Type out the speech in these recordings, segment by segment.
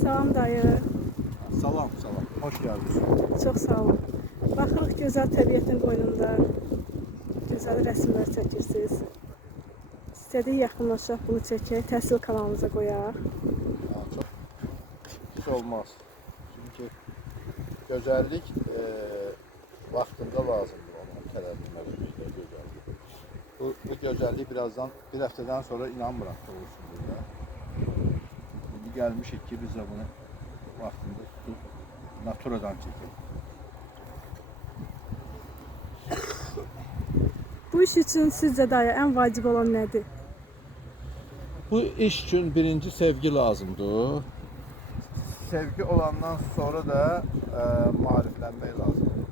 Salam dayı. Salam, salam. Hoş geldiniz. Çox sağ olun. Baxırıq gözəl təbiətin qoynunda gözəl rəsmlər çəkirsiniz. İstədik yaxınlaşaq, bunu çəkək, təhsil kanalımıza qoyaq. Çok hiç olmaz. Çünkü güzellik vaktinde lazımdır onun tərənnüm etməkdə güzellik. Bu güzelliği birazdan, bir haftadan sonra inanmıram ki olsun burada. Şimdi gelmişik ki biz de bunu vaktinde tutup naturadan çekelim. Bu iş üçün sizcə dayı ən vacib olan nədir? Bu iş için birinci sevgi lazımdır. Sevgi olandan sonra da mariflənmək lazımdır.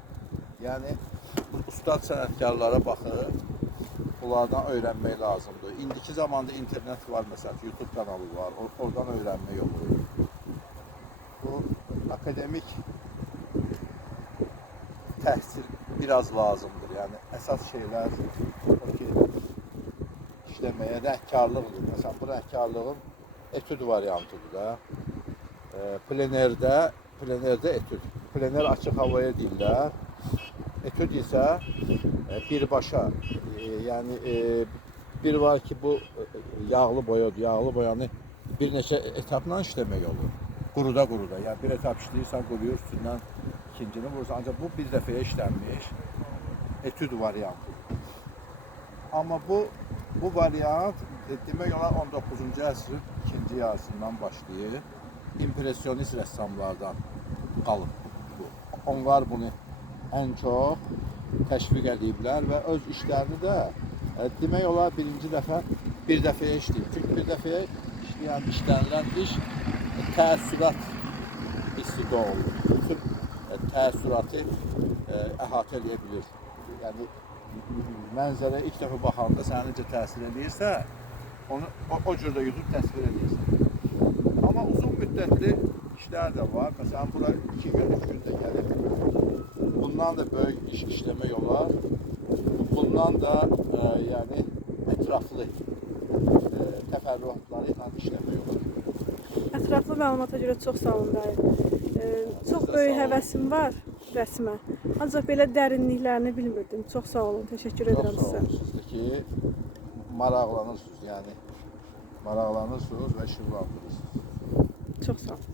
Yani ustad sənətkarlara baxır, onlardan öyrənmək lazımdır. İndiki zamanda internet var mesela, YouTube kanalı var, oradan öyrənmək olur. Bu akademik təhsil biraz lazımdır. Yani əsas şeylər o ki, işləməyə rəhkarlıqdır. Məsələn, bu rəhkarlığın etüd variantıdır da. Plenerdə etüd. Plener açıq havaya deyirlər. Etüd isə birbaşa. Yəni bir var ki, bu yağlı boyadır. Yağlı boyanı bir neçə etapla işləmək olur. Quruda. Yəni bir etap işləyirsən, quruyur, üstündən ikincini vurursan. Ancaq bu bir dəfəyə işlənmiş etüd variantıdır. Amma bu variant demək olar 19-cu əsrin ikinci yarısından başlayır. İmpresyonist rəssamlardan qalıb bu. Onlar bunu ən çox təşviq ediblər və öz işlərini də demək olar bir dəfəyə işləyir. Çünki bir dəfəyə işlənilən iş təəssürat hissi doğulur. Bütün təəssüratı əhatə edə bilir. Yəni mənzərəyə ilk dəfə baxanda sənə necə təsir edirsə, onu o cür də yudub təsvir edirsən. Amma uzun müddətli işlər də var. Məsələn, bura 2 gün, 3 gündə gəlir. Bundan da böyük iş işləmək olar. Bundan da yəni ətraflı təfərrüatları ilə işləmək olar. Ətraflı məlumata görə çox sağ olun dayı. Çox böyük həvəsim var rəsmə. Ancaq belə dərinliklərini bilmirdim. Çox sağ olun, təşəkkür edirəm Çox sağ sizə. olun siz də ki, maraqlanırsınız, yəni maraqlanırsınız və işıqlandırırsınız. Çox sağ olun.